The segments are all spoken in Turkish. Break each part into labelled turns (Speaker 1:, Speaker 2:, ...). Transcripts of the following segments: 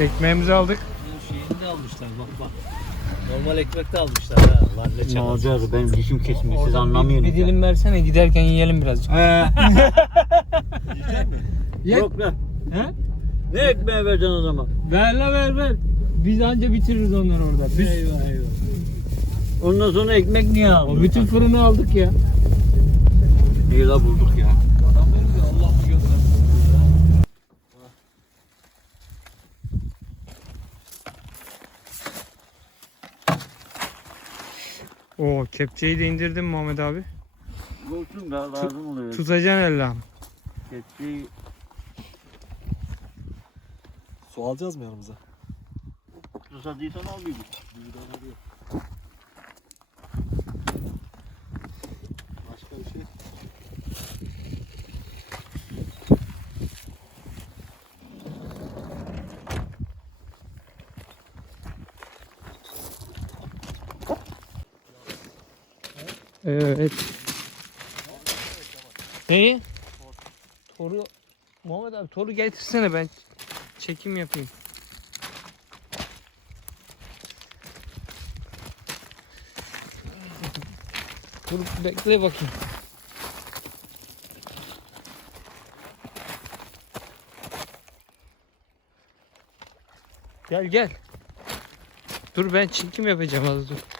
Speaker 1: Ekmeğimizi aldık.
Speaker 2: Şeyini de almışlar bak bak. Normal ekmek de almışlar ha. Lan ne
Speaker 3: Ne
Speaker 2: çabuk.
Speaker 3: olacak benim dişim kesmiyor siz
Speaker 1: bir-
Speaker 3: anlamıyorsunuz.
Speaker 1: Bir, dilim versene giderken yiyelim birazcık.
Speaker 3: He.
Speaker 1: Ye.
Speaker 3: Yok lan.
Speaker 1: He?
Speaker 3: Ne ekmeği vereceksin o zaman?
Speaker 1: Ver la ver ver. Biz anca bitiririz onları orada. Biz,
Speaker 2: Eyvah eyvah.
Speaker 3: Ondan sonra ekmek niye aldın?
Speaker 1: o bütün fırını aldık ya.
Speaker 3: İyi la bulduk ya.
Speaker 1: Oo kepçeyi de indirdim Muhammed abi.
Speaker 3: Olsun da lazım oluyor.
Speaker 1: Tutacaksın Allah'ım.
Speaker 3: Kepçeyi
Speaker 4: Su alacağız mı yanımıza?
Speaker 3: susadıysan al bir gün.
Speaker 4: Başka bir şey.
Speaker 1: Evet. Neyi? Toru Muhammed abi toru getirsene ben çekim yapayım. Dur bekle bakayım. Gel gel. Dur ben çekim yapacağım az dur.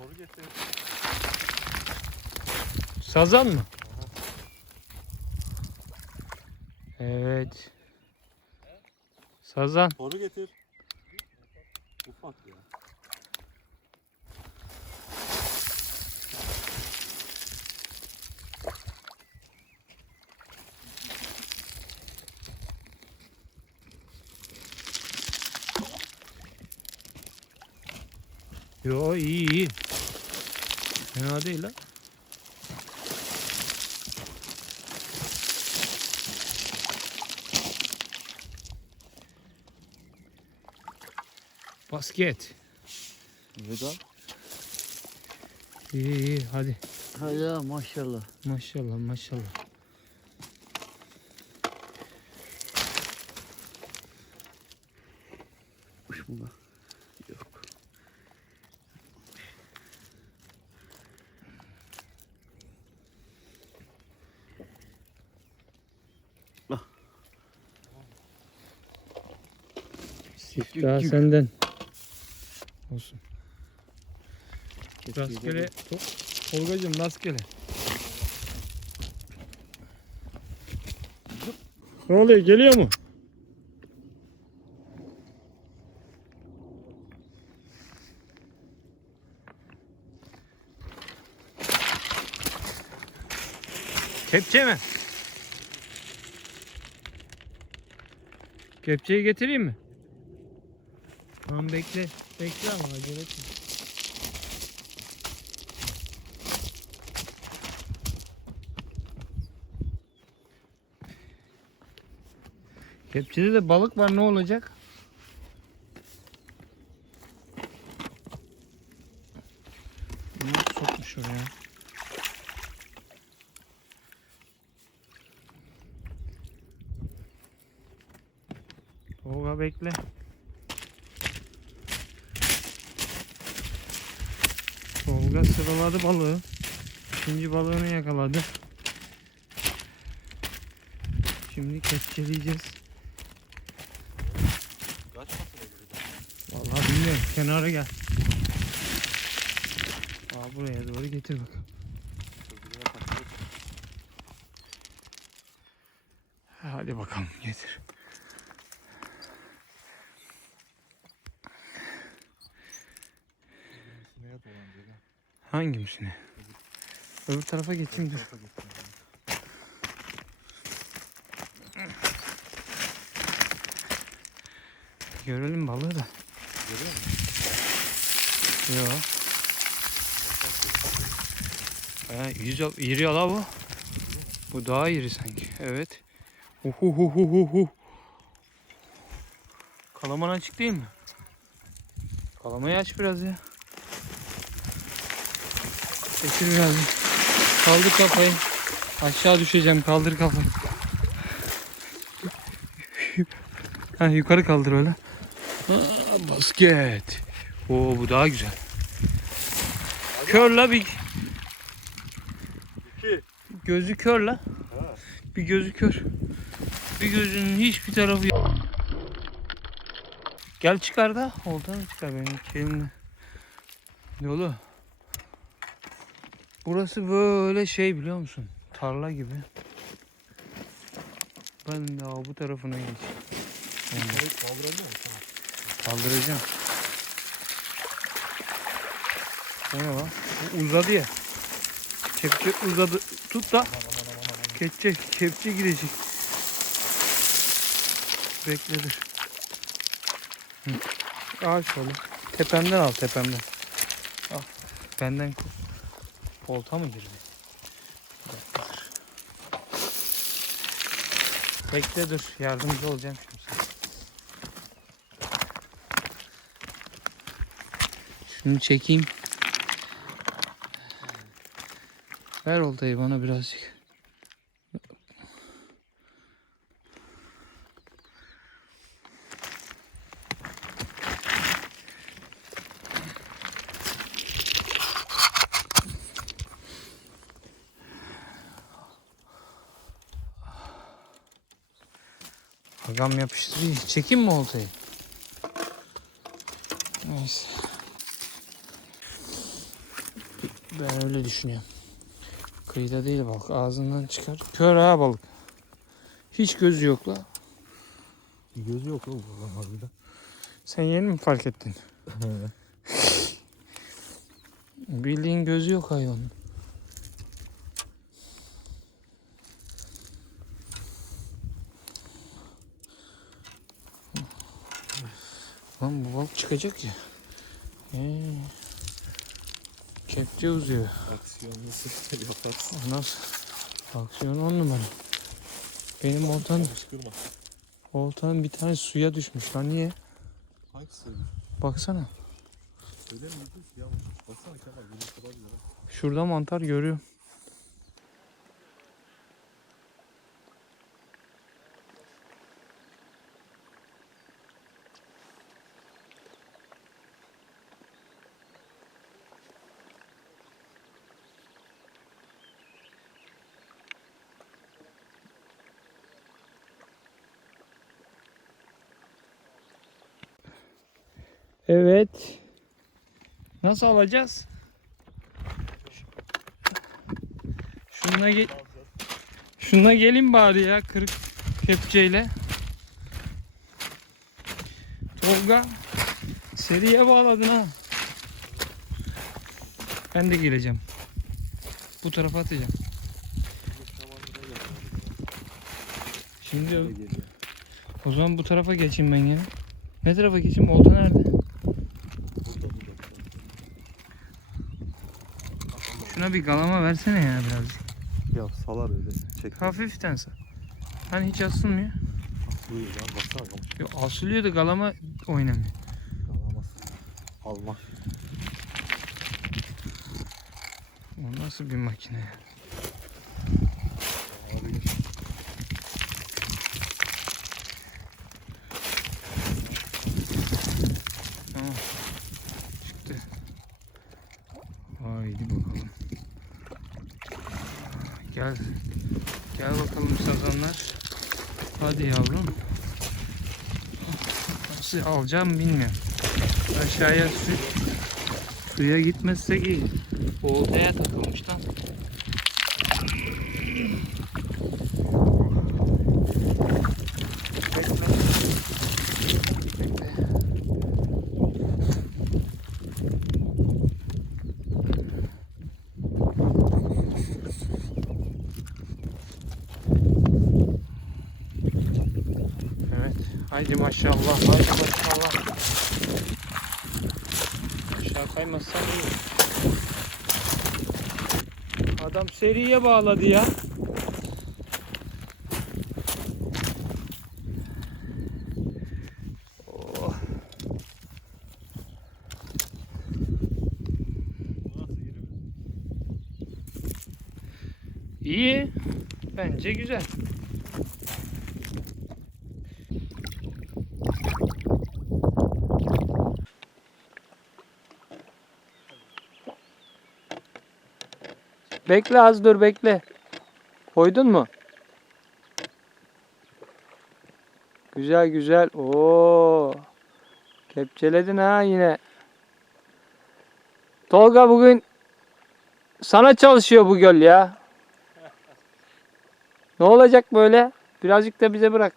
Speaker 4: Toru getir.
Speaker 1: Sazan mı? Evet. Sazan.
Speaker 4: Toru getir. Ufak ya.
Speaker 1: Yo iyi iyi. Fena değil lan. Basket.
Speaker 4: Neden?
Speaker 1: İyi iyi hadi.
Speaker 3: Ha ya maşallah.
Speaker 1: Maşallah maşallah.
Speaker 3: Kuş mu lan? Yok.
Speaker 1: Daha senden. Olsun. Rastgele. To- Tolgacığım rastgele. Ne oluyor geliyor mu? Kepçe mi? Kepçeyi getireyim mi? Tamam bekle. Bekle ama acele etme. Kepçede de balık var ne olacak? Ne sokmuş oraya? Tolga bekle. Tolga sıraladı balığı. İkinci balığını yakaladı. Şimdi kepçeleyeceğiz.
Speaker 4: Öbürü.
Speaker 1: Vallahi bilmiyorum. Kenara gel. Aa, buraya doğru getir bakalım. Hadi bakalım getir.
Speaker 4: Ha?
Speaker 1: Hangisine? Öbür tarafa geçeyim dur.
Speaker 4: Tarafa.
Speaker 1: Görelim balığı da.
Speaker 4: Görüyor musun?
Speaker 1: Yo. He, yüz iri ala bu. Bu daha iri sanki. Evet. Uhuhuhuhuhu. Kalaman açık değil mi? Kalamayı aç biraz ya. Getir biraz. Kaldır kafayı. Aşağı düşeceğim kaldır kafamı. ha, yukarı kaldır öyle. Aa, basket. Oo bu daha güzel. Kör la bir.
Speaker 4: İki.
Speaker 1: Gözü kör la.
Speaker 4: Ha.
Speaker 1: Bir gözü kör. Bir gözünün hiçbir tarafı yok. Gel çıkar da. Oltanı çıkar benim elimle. Yolu. Burası böyle şey biliyor musun? Tarla gibi. Ben de bu tarafına geç.
Speaker 4: Evet musun?
Speaker 1: Kaldıracağım. O ne lan? Bu uzadı ya. Kepçe uzadı. Tut da. Kepçe, kepçe girecek. Bekle dur. Hı. Al şöyle. Tepemden al tepemden. Al. Benden ko- kolta mı girdi? Bekle dur. Yardımcı olacağım şimdi. Şunu çekeyim. Ver oltayı bana birazcık. Agam yapıştırayım. Çekeyim mi oltayı? Neyse. Ben öyle düşünüyorum. Kıyıda değil balık. Ağzından çıkar. Kör ha balık. Hiç gözü yok la.
Speaker 4: Gözü yok oğlum buradan harbiden.
Speaker 1: Sen yeni mi fark ettin? Bildiğin gözü yok hayvanın. Lan bu balık çıkacak ya. Ee, kepçe uzuyor.
Speaker 4: Aksiyonlu sıkıntı yaparsın.
Speaker 1: Nasıl? Aksiyon on numara. Benim oltan, oltanın bir tane suya düşmüş lan niye?
Speaker 4: Hangisi?
Speaker 1: Baksana.
Speaker 4: Öyle? Yanlış. Baksana Kemal.
Speaker 1: Şurada mantar görüyorum. Evet. Nasıl alacağız? Şununla gel Şununla gelin bari ya kırık kepçeyle. Tolga seriye bağladın ha. Ben de geleceğim. Bu tarafa atacağım. Şimdi o zaman bu tarafa geçeyim ben ya. Ne tarafa geçeyim? Olta nerede? Şuna bir galama versene ya biraz.
Speaker 4: Ya salar öyle. Çek.
Speaker 1: Hafiften sar. Hani hiç asılmıyor.
Speaker 4: Buyur lan baksana kamış.
Speaker 1: Yo, asılıyor da galama oynamıyor.
Speaker 4: Alamaz. Alma.
Speaker 1: O nasıl bir makine ya?
Speaker 4: Abi.
Speaker 1: Tamam. Çıktı. Haydi bakalım. Gel. Gel bakalım sazanlar. Hadi yavrum. Nasıl alacağım bilmiyorum. Aşağıya su, suya gitmezsek iyi. Oltaya takılmış lan. Bekle. Bekle. Evet. Haydi maşallah. Haydi maşallah. Aşağı kaymazsan iyi. Adam seriye bağladı ya. İyi. Bence güzel. Bekle az dur bekle. Koydun mu? Güzel güzel. Oo. Kepçeledin ha yine. Tolga bugün sana çalışıyor bu göl ya. Ne olacak böyle? Birazcık da bize bırak.